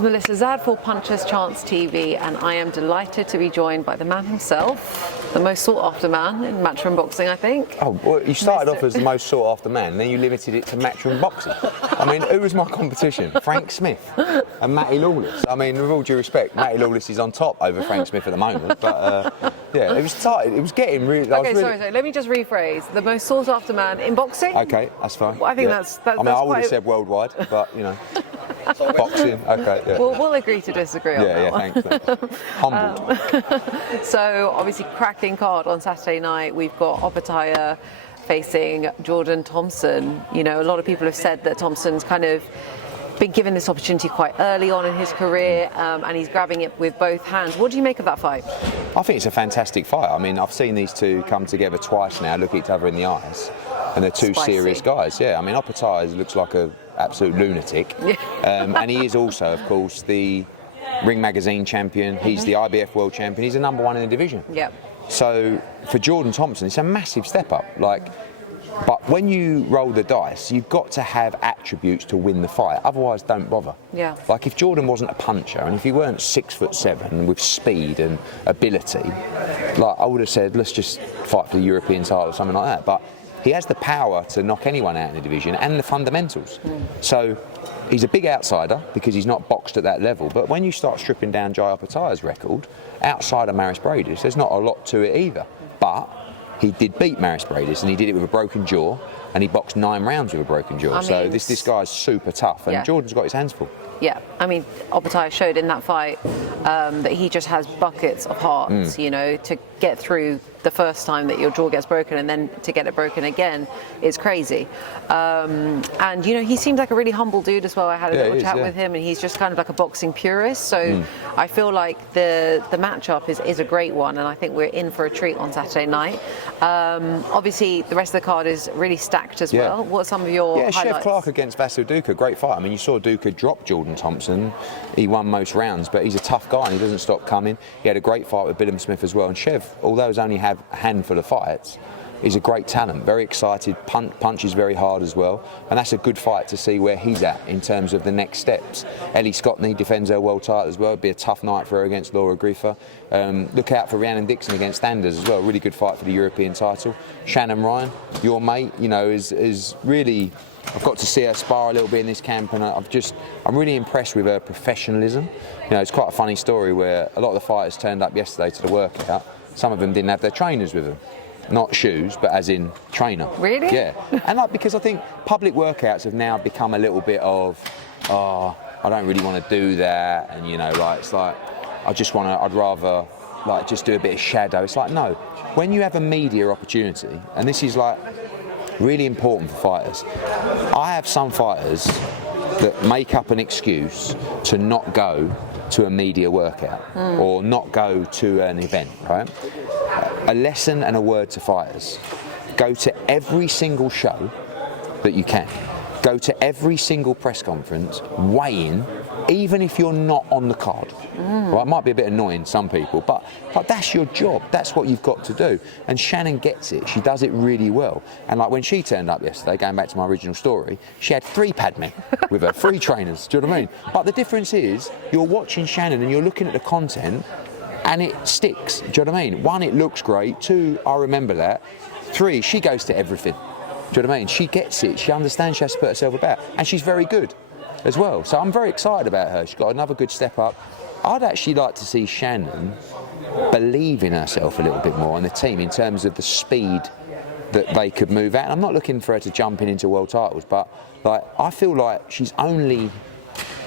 Melissa Zad for Puncher's Chance TV, and I am delighted to be joined by the man himself, the most sought-after man in Matchroom Boxing, I think. Oh, well, you started off as the most sought-after man, and then you limited it to Matchroom Boxing. I mean, who was my competition? Frank Smith and Matty Lawless. I mean, with all due respect, Matty Lawless is on top over Frank Smith at the moment, but yeah, it was getting really... Okay, sorry, let me just rephrase. The most sought-after man in boxing? Okay, that's fine. Well, I think that's I mean, I would have said worldwide, but, you know... Boxing, okay, yeah. We'll agree to disagree on that one. Thanks. Humbled. So, obviously, cracking card on Saturday night. We've got Opetaia facing Jordan Thompson. You know, a lot of people have said that Thompson's kind of been given this opportunity quite early on in his career, and he's grabbing it with both hands. What do you make of that fight? I think it's a fantastic fight. I mean, I've seen these two come together twice now, look each other in the eyes, and they're two serious guys. Yeah, I mean, Opetaia looks like a absolute lunatic, and he is also, of course, the Ring Magazine champion. He's the IBF world champion. He's the #1 in the division. Yeah. So for Jordan Thompson, it's a massive step up. But when you roll the dice, you've got to have attributes to win the fight. Otherwise, don't bother. Yeah. Like if Jordan wasn't a puncher, and if he weren't 6'7" with speed and ability, like I would have said, let's just fight for the European title or something like that. But he has the power to knock anyone out in the division and the fundamentals. So he's a big outsider because he's not boxed at that level. But when you start stripping down Jai Opetaia's record, outside of Maris Bradis, there's not a lot to it either. But he did beat Maris Bradis, and he did it with a broken jaw, and he boxed 9 rounds with a broken jaw. So this guy's super tough, and Jordan's got his hands full. Yeah, I mean, Opetaia showed in that fight that he just has buckets of heart, you know, to get through the first time that your jaw gets broken, and then to get it broken again is crazy. And, you know, he seems like a really humble dude as well. I had a little chat with him, and he's just kind of like a boxing purist. So I feel like the matchup is a great one, and I think we're in for a treat on Saturday night. Obviously, the rest of the card is really stacked as well. What are some of your highlights? Chef Clark against Vasil Duka, great fight. I mean, you saw Duka drop Jordan Thompson. He won most rounds, but he's a tough guy and he doesn't stop coming. He had a great fight with Billum Smith as well. And Chev, although he's only had a handful of fights, he's a great talent, very excited, punches very hard as well. And that's a good fight to see where he's at in terms of the next steps. Ellie Scottney defends her world title as well. It'd be a tough night for her against Laura Griffer. Look out for Rhiannon Dixon against Standers as well. Really good fight for the European title. Shannon Ryan, your mate, you know, is really... I've got to see her spar a little bit in this camp, and I'm really impressed with her professionalism. You know, it's quite a funny story where a lot of the fighters turned up yesterday to the workout. Some of them didn't have their trainers with them. Not shoes, but as in trainer. Really? Yeah. And because I think public workouts have now become a little bit of, I don't really want to do that, and you know, like it's like I'd rather like just do a bit of shadow. It's like, no, when you have a media opportunity, and this is like really important for fighters. I have some fighters that make up an excuse to not go to a media workout or not go to an event, right? A lesson and a word to fighters. Go to every single show that you can. Go to every single press conference, weigh in, even if you're not on the card. Well, it might be a bit annoying to some people, but that's your job. That's what you've got to do. And Shannon gets it. She does it really well. And like when she turned up yesterday, going back to my original story, she had 3 padmen with her, 3 trainers. Do you know what I mean? But the difference is, you're watching Shannon and you're looking at the content, and it sticks. Do you know what I mean? 1, it looks great. 2, I remember that. 3, she goes to everything. Do you know what I mean? She gets it. She understands she has to put herself about, and she's very good as well. So I'm very excited about her. She's got another good step up. I'd actually like to see Shannon believe in herself a little bit more, and the team, in terms of the speed that they could move at. And I'm not looking for her to jump into world titles, but like I feel like she's only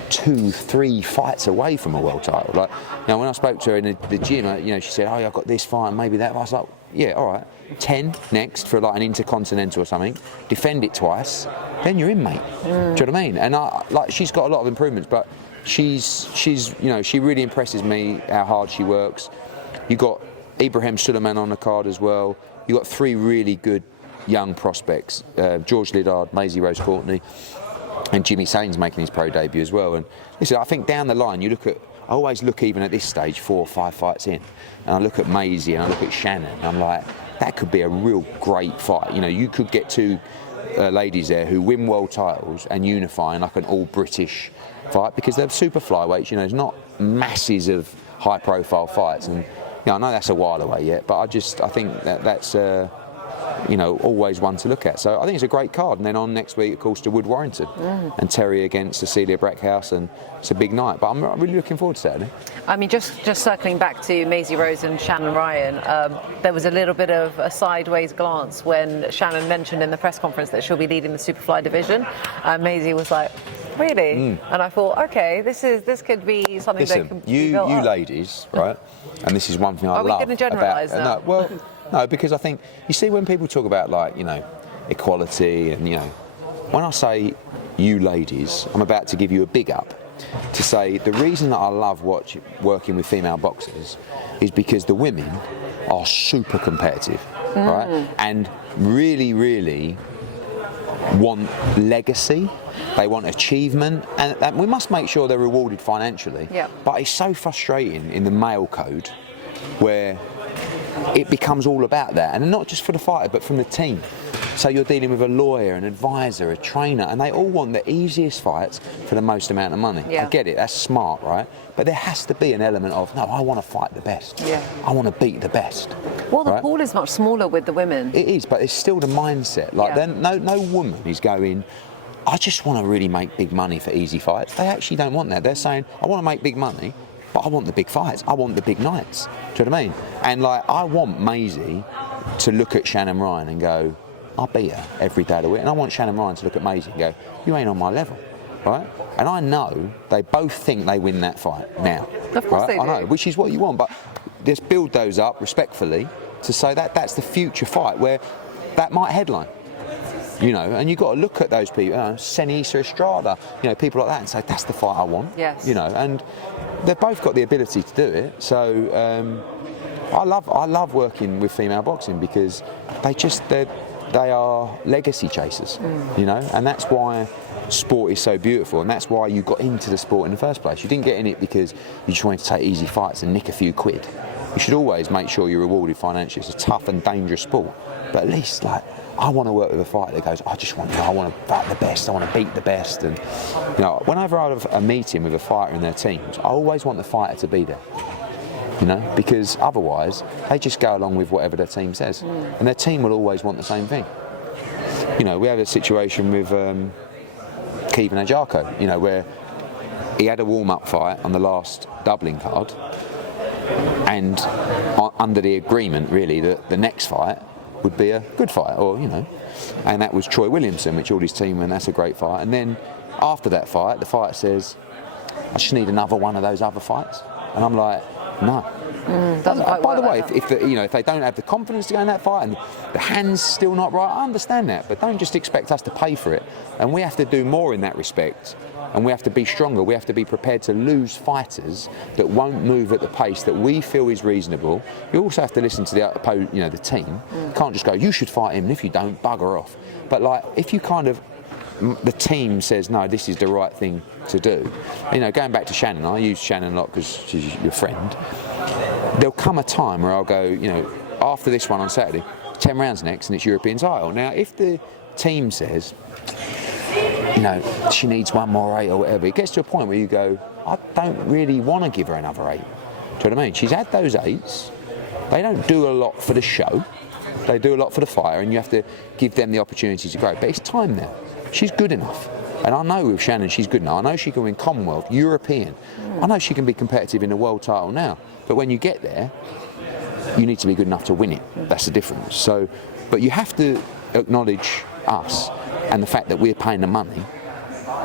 2-3 fights away from a world title. Like, you know, when I spoke to her in the gym, you know, she said, "Oh, I've got this fight, maybe that." I was like, "Yeah, all right, 10 next for like an intercontinental or something. Defend it twice, then you're in, mate." Do you know what I mean? And she's got a lot of improvements, but she's you know, she really impresses me how hard she works. You got Ibrahim Suleiman on the card as well. You got 3 really good young prospects: George Liddard, Maisie Rose Courtney, and Jimmy Sainz making his pro debut as well. And listen, I think down the line, I always look, even at this stage, 4 or 5 fights in, and I look at Maisie and I look at Shannon, and I'm like, that could be a real great fight. You know, you could get 2 ladies there who win world titles and unify in like an all-British fight, because they're super flyweights. You know, it's not masses of high-profile fights, and I know that's a while away yet, but I think that's always one to look at. So I think it's a great card. And then on next week, of course, to Wood Warrington and Terry against Cecilia Brackhouse, and it's a big night. But I'm really looking forward to Saturday. I mean, just circling back to Maisie Rose and Shannon Ryan, there was a little bit of a sideways glance when Shannon mentioned in the press conference that she'll be leading the Superfly division. Maisie was like, really? And I thought, okay, this could be something that can be built up. Ladies, right? And this is one thing I love. Are we going to generalise now? No, because I think, you see, when people talk about, like, equality and, when I say you ladies, I'm about to give you a big up to say the reason that I love working with female boxers is because the women are super competitive, right? And really, really want legacy. They want achievement, and we must make sure they're rewarded financially. Yeah. But it's so frustrating in the male code where it becomes all about that, and not just for the fighter but from the team. So you're dealing with a lawyer, an advisor, a trainer, and they all want the easiest fights for the most amount of money. Yeah. I get it, that's smart, right? But there has to be an element of, no, I want to fight the best. Yeah. I want to beat the best. Well, the pool is much smaller with the women. It is, but it's still the mindset. Like, no woman is going, I just want to really make big money for easy fights. They actually don't want that. They're saying, I want to make big money, but I want the big fights. I want the big nights. Do you know what I mean? And I want Maisie to look at Shannon Ryan and go, I beat her every day of the week. And I want Shannon Ryan to look at Maisie and go, you ain't on my level, right? And I know they both think they win that fight now. Of course they do. I know, which is what you want, but just build those up respectfully to say that that's the future fight where that might headline. And you've got to look at those people, Senisa Estrada, people like that, and say, that's the fight I want. Yes. And they've both got the ability to do it. So I love working with female boxing because they are legacy chasers, and that's why sport is so beautiful, and that's why you got into the sport in the first place. You didn't get in it because you just wanted to take easy fights and nick a few quid. You should always make sure you're rewarded financially. It's a tough and dangerous sport, but at least I want to work with a fighter that goes, I want to fight the best, I want to beat the best. And whenever I have a meeting with a fighter and their teams, I always want the fighter to be there. Because otherwise they just go along with whatever their team says, and their team will always want the same thing. We have a situation with Kevin Ajako, where he had a warm-up fight on the last doubling card, and under the agreement, really, that the next fight would be a good fight, and that was Troy Williamson, which all his team, and that's a great fight. And then after that fight, the fighter says, I just need another one of those other fights, and I'm like, no. By the way, if they don't have the confidence to go in that fight and the hand's still not right, I understand that, but don't just expect us to pay for it. And we have to do more in that respect, and we have to be stronger. We have to be prepared to lose fighters that won't move at the pace that we feel is reasonable. You also have to listen to the team. You can't just go, you should fight him, and if you don't, bugger off. But if you the team says, no, this is the right thing to do. Going back to Shannon, I use Shannon a lot because she's your friend. There'll come a time where I'll go, after this one on Saturday, 10 rounds next and it's European title. Now, if the team says, she needs one more 8 or whatever, it gets to a point where you go, I don't really want to give her another 8. Do you know what I mean? She's had those 8s. They don't do a lot for the show. They do a lot for the fighter, and you have to give them the opportunity to grow. But it's time now. She's good enough. And I know with Shannon she's good enough. I know she can win Commonwealth, European. I know she can be competitive in the world title now. But when you get there, you need to be good enough to win it. That's the difference. So, but you have to acknowledge us and the fact that we're paying the money.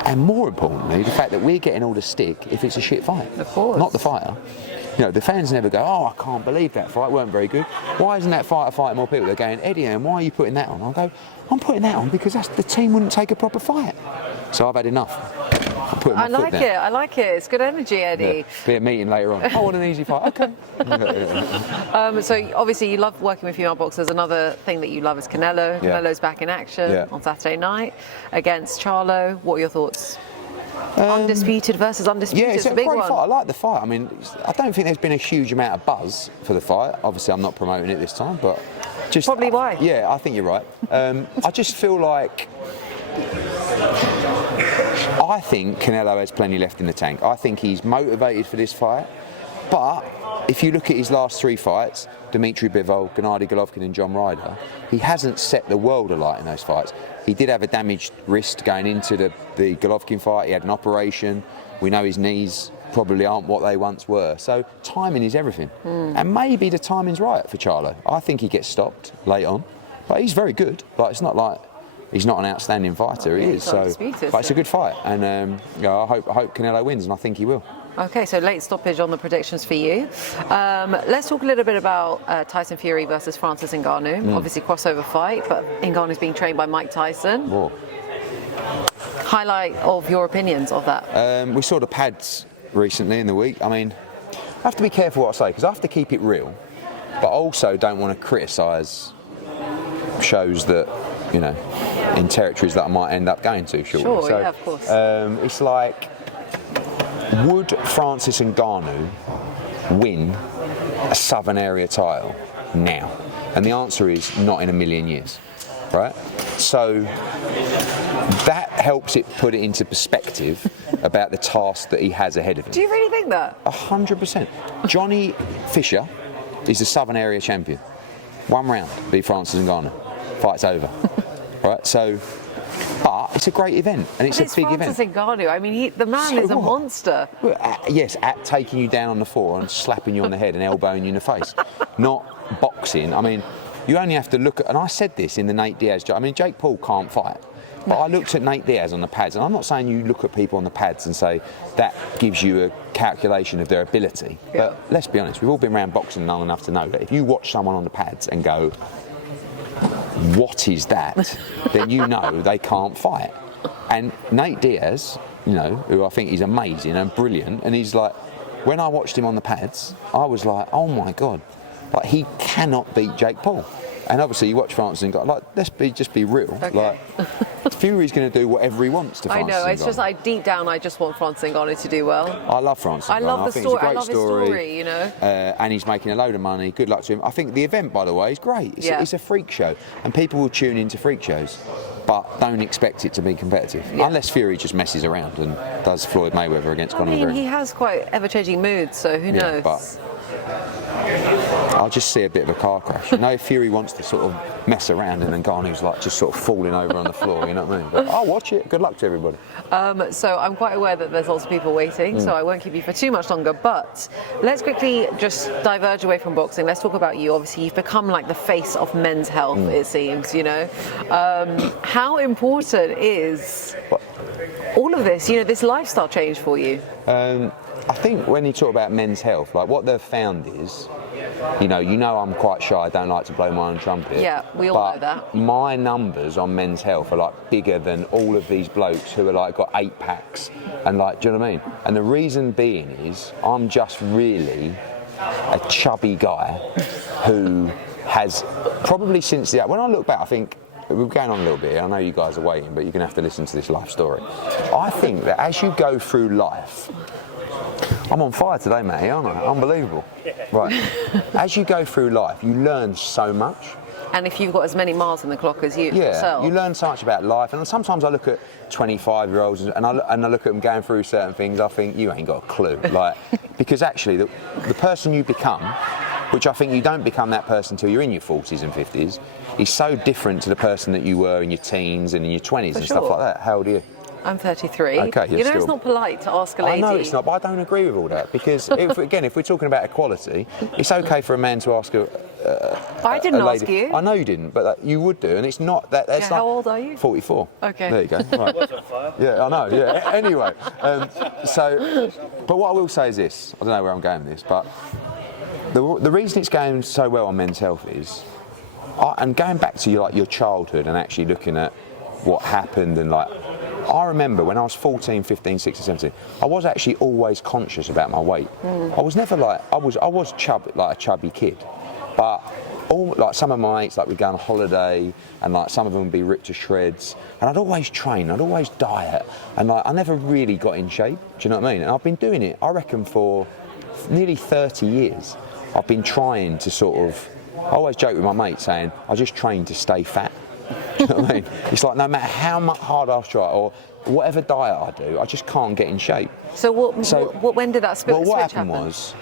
And more importantly, the fact that we're getting all the stick if it's a shit fight. Of course. Not the fighter. The fans never go, oh, I can't believe that fight weren't very good. Why isn't that fighter fighting more people? They're going, Eddie, and why are you putting that on? I'll go, I'm putting that on because the team wouldn't take a proper fight. So I've had enough. I like it. It's good energy, Eddie. Yeah. Be at a meeting later on. I want an easy fight. Okay. So obviously you love working with female boxers. Another thing that you love is Canelo. Yeah. Canelo's back in action on Saturday night against Charlo. What are your thoughts? Undisputed versus undisputed. Yeah, it's a big great one. fight. I like the fight. I mean, I don't think there's been a huge amount of buzz for the fight. Obviously, I'm not promoting it this time, but Probably why. Yeah, I think you're right. I just feel like I think Canelo has plenty left in the tank. I think he's motivated for this fight, but if you look at his last 3 fights, Dmitry Bivol, Gennady Golovkin and John Ryder, he hasn't set the world alight in those fights. He did have a damaged wrist going into the Golovkin fight. He had an operation. We know his knees probably aren't what they once were. So timing is everything. And maybe the timing's right for Charlo. I think he gets stopped late on, but he's very good. Like, it's not like he's not an outstanding fighter. He is. So, but it's a good fight, and I hope Canelo wins, and I think he will. Okay, so late stoppage on the predictions for you. Let's talk a little bit about Tyson Fury versus Francis Ngannou. Obviously crossover fight, but Ngannou's being trained by Mike Tyson. Whoa. Highlight of your opinions of that? We saw the pads recently in the week. I mean, I have to be careful what I say, because I have to keep it real, but also don't want to criticise shows that, you know, in territories that I might end up going to. Sure, so, yeah, of course. It's like, would Francis Ngannou win a Southern Area title now? And the answer is not in a million years, right? So that helps it put it into perspective about the task that he has ahead of him. Do you really think that? 100%. Johnny Fisher is the Southern Area champion. 1 round, beat Francis Ngannou. Fight's over. Right? So, but it's a great event, and it's a big event. Francis Ngannou, I mean, the man is a monster. Yes, at taking you down on the floor and slapping you on the head and elbowing you in the face. Not boxing. I mean, you only have to look at, and I said this in the Nate Diaz, I mean, Jake Paul can't fight. But I looked at Nate Diaz on the pads, and I'm not saying you look at people on the pads and say that gives you a calculation of their ability. Yeah. But let's be honest, we've all been around boxing long enough to know that if you watch someone on the pads and go, what is that? Then you know they can't fight. And Nate Diaz, you know, who I think is amazing and brilliant, and he's like, when I watched him on the pads, I was like, oh my God, like he cannot beat Jake Paul. And obviously you watch Francis and go, like, just be real. Okay. Like, Fury's going to do whatever he wants to Francis. I know, it's just like deep down I just want Francis Ngannou to do well. I love Francis. I love the story. I love his story, you know. And he's making a load of money. Good luck to him. I think the event, by the way, is great. It's a freak show, and people will tune into freak shows, but don't expect it to be competitive unless Fury just messes around and does Floyd Mayweather against Conor McGregor. I mean, he has quite ever-changing moods, so who knows? But I'll just see a bit of a car crash. You know, if Fury wants to sort of mess around and then Nganou's like just sort of falling over on the floor, you know what I mean? But I'll watch it. Good luck to everybody. So I'm quite aware that there's lots of people waiting, so I won't keep you for too much longer. But let's quickly just diverge away from boxing. Let's talk about you. Obviously, you've become like the face of men's health, it seems, you know. How important is all of this, you know, this lifestyle change for you? I think when you talk about men's health, like what they've found is, you know I'm quite shy, I don't like to blow my own trumpet. Yeah, we all know that. My numbers on men's health are like bigger than all of these blokes who are like got 8 packs and like, do you know what I mean? And the reason being is I'm just really a chubby guy who has probably since when I look back, I think we're going on a little bit here. I know you guys are waiting, but you're going to have to listen to this life story. I think that as you go through life, I'm on fire today, Matty, aren't I? Unbelievable. Right. As you go through life, you learn so much. And if you've got as many miles on the clock as you yourself. You learn so much about life. And sometimes I look at 25-year-olds and I look at them going through certain things. I think, you ain't got a clue. Like, because actually, the person you become, which I think you don't become that person until you're in your 40s and 50s, is so different to the person that you were in your teens and in your 20s and stuff like that. How old are you? I'm 33. Okay, you know, it's not polite to ask a lady. I know it's not, but I don't agree with all that because, if we're talking about equality, it's okay for a man to ask I didn't a lady. ask you. I know you didn't, but you would do, and it's not that. That's how old are you? 44. Okay. There you go. Right. Was on fire. Yeah, I know. Yeah. Anyway, but what I will say is this: I don't know where I'm going with this, but the reason it's going so well on men's health is, and going back to your childhood and actually looking at what happened and like. I remember when I was 14, 15, 16, 17, I was actually always conscious about my weight. I was never like, I was chubby, like a chubby kid. But some of my mates, like we'd go on holiday and like some of them would be ripped to shreds. And I'd always train, I'd always diet. And like, I never really got in shape, do you know what I mean? And I've been doing it, I reckon, for nearly 30 years. I've been trying to sort of I always joke with my mate saying, I just train to stay fat. Do you know what I mean? It's like no matter how much hard I try or whatever diet I do, I just can't get in shape. So when did that switch happen? Well, what happened was,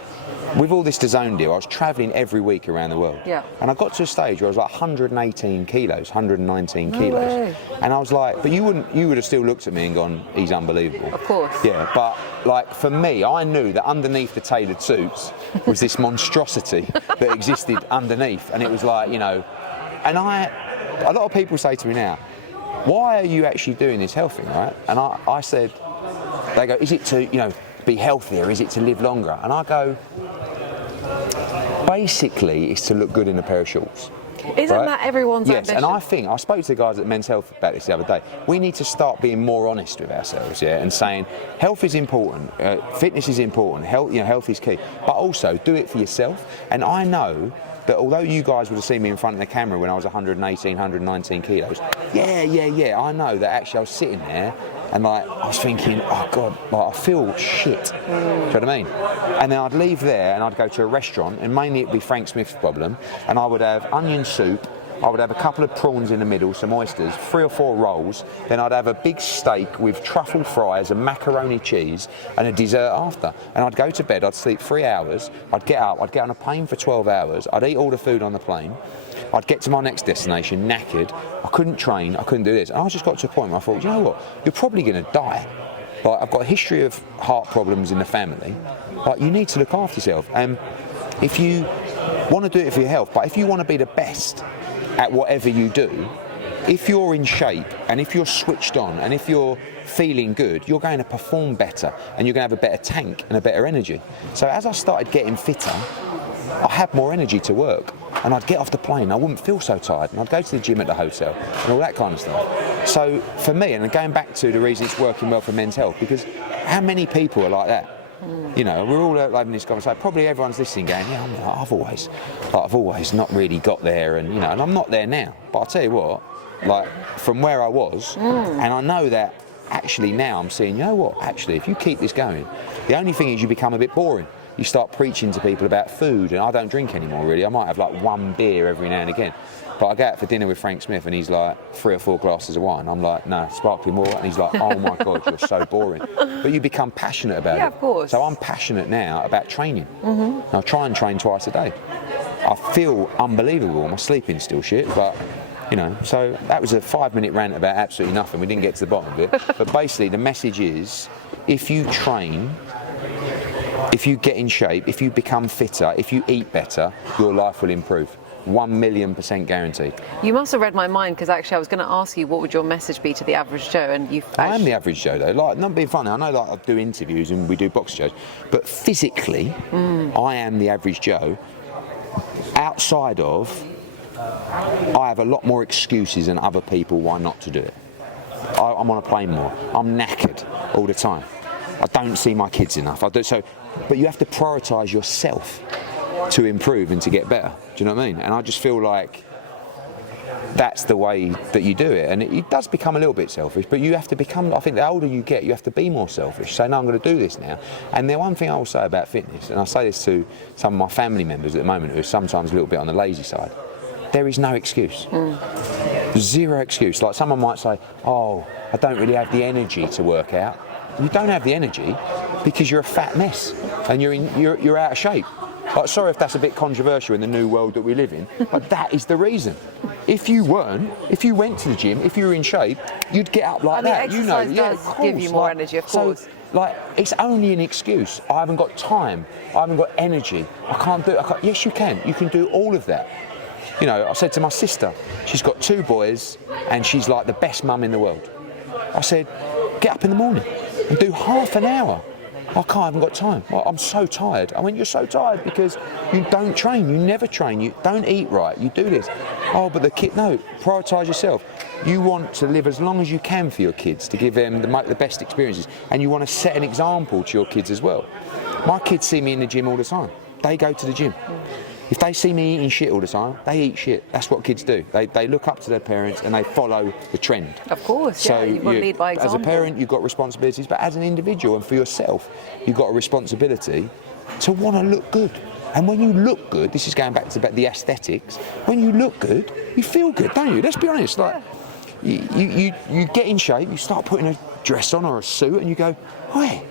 with all this DAZN deal, I was travelling every week around the world. Yeah. And I got to a stage where I was like 118 kilos, 119 No kilos. way. And I was like, but you would have still looked at me and gone, he's unbelievable. Of course. Yeah, but like for me, I knew that underneath the tailored suits was this monstrosity that existed underneath. And it was like, you know, and a lot of people say to me now, why are you actually doing this health thing, right? And I said, they go, is it to, you know, be healthier? Is it to live longer? And I go, basically, it's to look good in a pair of shorts. Isn't right? that everyone's ambition? And I think, I spoke to the guys at Men's Health about this the other day, we need to start being more honest with ourselves, yeah, and saying health is important, fitness is important, health is key, but also do it for yourself. And I know that although you guys would have seen me in front of the camera when I was 118, 119 kilos, I know that actually I was sitting there and like I was thinking, oh God, like I feel shit. Do you know what I mean? And then I'd leave there and I'd go to a restaurant, and mainly it'd be Frank Smith's problem, and I would have onion soup, I would have a couple of prawns in the middle, some oysters, 3 or 4 rolls, then I'd have a big steak with truffle fries and macaroni cheese and a dessert after. And I'd go to bed, I'd sleep 3 hours, I'd get up, I'd get on a plane for 12 hours, I'd eat all the food on the plane, I'd get to my next destination knackered, I couldn't train, I couldn't do this. And I just got to a point where I thought, you know what, you're probably going to die. Like, I've got a history of heart problems in the family. Like, you need to look after yourself. And if you want to do it for your health, but if you want to be the best at whatever you do, if you're in shape and if you're switched on and if you're feeling good, you're going to perform better and you're going to have a better tank and a better energy. So as I started getting fitter, I had more energy to work, and I'd get off the plane, I wouldn't feel so tired, and I'd go to the gym at the hotel and all that kind of stuff. So for me, and going back to the reason it's working well for men's health, because how many people are like that? You know, we're all having this conversation. Probably everyone's listening, going, "Yeah, I've always not really got there," and you know, and I'm not there now. But I'll tell you what, like from where I was, and I know that actually now I'm seeing, you know what? Actually, if you keep this going, the only thing is you become a bit boring. You start preaching to people about food, and I don't drink anymore really. I might have like 1 beer every now and again. But I go out for dinner with Frank Smith and he's like 3 or 4 glasses of wine. I'm like, no, sparkling water. And he's like, oh my God, you're so boring. But you become passionate about it. Yeah, of course. So I'm passionate now about training. I try and train twice a day. I feel unbelievable. My sleeping's still shit, but you know, so that was a 5-minute rant about absolutely nothing. We didn't get to the bottom of it. But basically the message is, if you train, if you get in shape, if you become fitter, if you eat better, your life will improve. 1,000,000% guaranteed. You must have read my mind, because actually I was going to ask you what would your message be to the average Joe, and you've actually... I am the average Joe though, like, not being funny, I know like I do interviews and we do box shows, but physically I am the average Joe. Outside of, I have a lot more excuses than other people why not to do it. I'm on a plane more, I'm knackered all the time, I don't see my kids enough, I do so, but you have to prioritise yourself to improve and to get better. Do you know what I mean? And I just feel like that's the way that you do it. And it does become a little bit selfish, but you have to become, I think the older you get, you have to be more selfish. Say, no, I'm going to do this now. And the one thing I will say about fitness, and I say this to some of my family members at the moment who are sometimes a little bit on the lazy side, there is no excuse. Zero excuse. Like someone might say, oh, I don't really have the energy to work out. You don't have the energy because you're a fat mess and you're out of shape. Like, sorry if that's a bit controversial in the new world that we live in, but that is the reason. If you went to the gym, if you were in shape, you'd get up like that. Exercise does give you more energy, of course. So, like, it's only an excuse. I haven't got time. I haven't got energy. I can't do it. Yes, you can. You can do all of that. You know, I said to my sister, she's got 2 boys, and she's like the best mum in the world. I said, get up in the morning and do half an hour. I haven't got time. Well, I'm so tired. I went, you're so tired because you don't train. You never train. You don't eat right. You do this. Oh, but the kid, no, prioritise yourself. You want to live as long as you can for your kids, to give them the best experiences. And you want to set an example to your kids as well. My kids see me in the gym all the time. They go to the gym. If they see me eating shit all the time, they eat shit. That's what kids do. They look up to their parents and they follow the trend. Of course, so yeah, you've got to lead by example. As a parent, you've got responsibilities, but as an individual and for yourself, you've got a responsibility to want to look good. And when you look good, this is going back to the aesthetics, when you look good, you feel good, don't you? Let's be honest. Like, you get in shape, you start putting a dress on or a suit, and you go, hey,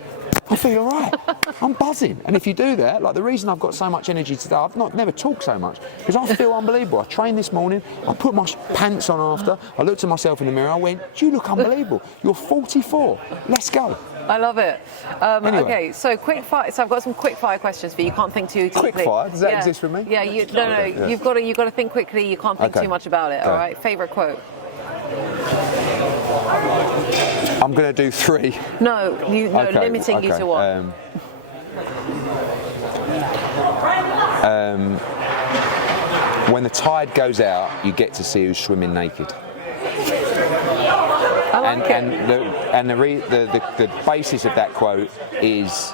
I feel all right. I'm buzzing. And if you do that, like the reason I've got so much energy today, I've never talked so much, because I feel unbelievable. I trained this morning, I put my pants on after, I looked at myself in the mirror, I went, you look unbelievable. You're 44. Let's go. I love it. Anyway. Okay, so quick fire. So I've got some quick fire questions for you. You can't think too deeply. Quick fire? Does that exist for me? Yeah. No. You've got to think quickly. You can't think too much about it. Okay. All right. Favorite quote? I'm going to do 3. No, limiting you to one. When the tide goes out, you get to see who's swimming naked. I like it. And the basis of that quote is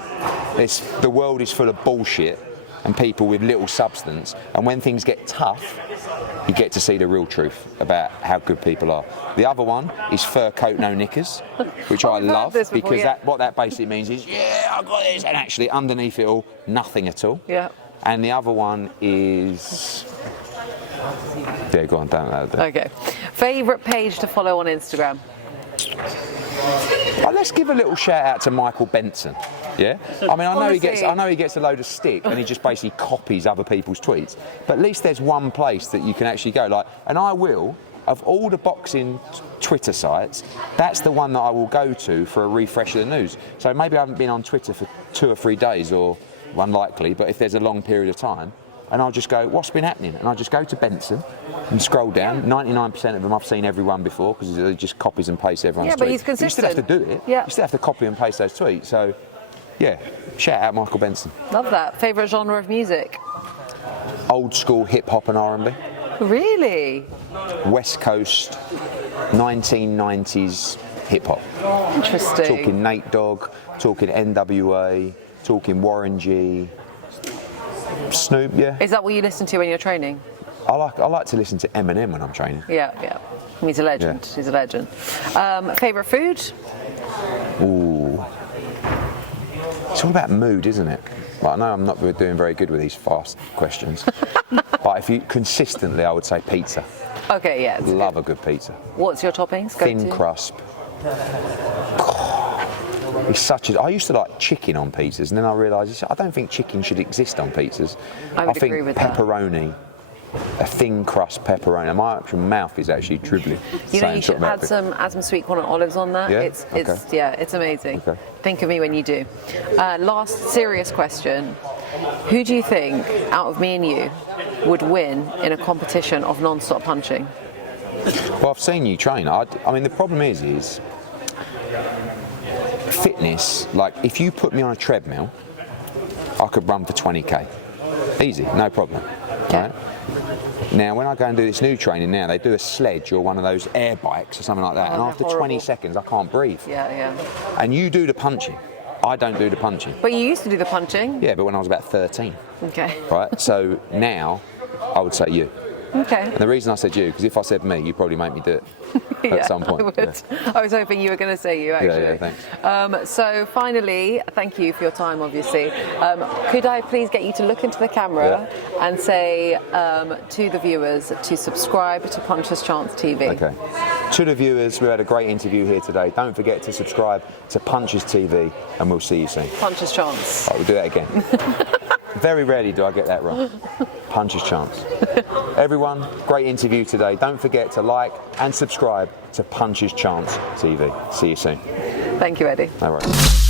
the world is full of bullshit and people with little substance, and when things get tough, you get to see the real truth about how good people are. The other one is fur coat, no knickers, which I love, because what that basically means is, yeah, I got this, and actually underneath it all, nothing at all. Yeah. And the other one is, yeah, go on, don't know. Okay. Favorite page to follow on Instagram? Let's give a little shout out to Michael Benson. Yeah, I mean, I know he gets a load of stick, and he just basically copies other people's tweets. But at least there's one place that you can actually go. Like, and I will, of all the boxing Twitter sites, that's the one that I will go to for a refresh of the news. So maybe I haven't been on Twitter for 2 or 3 days, or unlikely, but if there's a long period of time, and I'll just go, what's been happening? And I'll just go to Benson and scroll down. 99% of them I've seen everyone before, because he just copies and pastes everyone's tweets. Yeah, but he's consistent. You still have to do it. Yeah. You still have to copy and paste those tweets. So, yeah, shout out Michael Benson. Love that. Favorite genre of music? Old school hip hop and R&B. Really? West Coast, 1990s hip hop. Interesting. Talking Nate Dogg, talking NWA, talking Warren G, Snoop. Yeah. Is that what you listen to when you're training? I like to listen to Eminem when I'm training. Yeah. He's a legend. Yeah. He's a legend. Favorite food? Ooh. It's all about mood, isn't it? Like, I know I'm not doing very good with these fast questions. But if you consistently, I would say pizza. Okay, yeah. Love a good pizza. What's your toppings? Thin crust. It's such a. I used to like chicken on pizzas, and then I realised I don't think chicken should exist on pizzas. I think agree with pepperoni, a thin crust pepperoni. My actual mouth is actually dribbling. You know, you should add some sweet corn and olives on that. Yeah? It's amazing. Okay. Think of me when you do. Last serious question: who do you think, out of me and you, would win in a competition of non-stop punching? Well, I've seen you train. I mean, the problem is fitness. Like, if you put me on a treadmill, I could run for 20k, easy, no problem. Yeah. Right? Now, when I go and do this new training now, they do a sledge or one of those air bikes or something like that, and after 20 seconds, I can't breathe. Yeah. And you do the punching. I don't do the punching. But you used to do the punching. Yeah, but when I was about 13. Okay. Right. So now, I would say you. Okay. And the reason I said you, because if I said me, you'd probably make me do it at some point. I would. Yeah. I was hoping you were going to say you, actually. Yeah, thanks. So finally, thank you for your time, obviously. Could I please get you to look into the camera and say to the viewers to subscribe to Puncher's Chance TV? Okay. To the viewers, we had a great interview here today. Don't forget to subscribe to Puncher's TV, and we'll see you soon. Puncher's Chance. Right, we'll do that again. Very rarely do I get that wrong. Puncher's Chance. Everyone, great interview today. Don't forget to like and subscribe to Puncher's Chance TV. See you soon. Thank you, Eddie. No worries.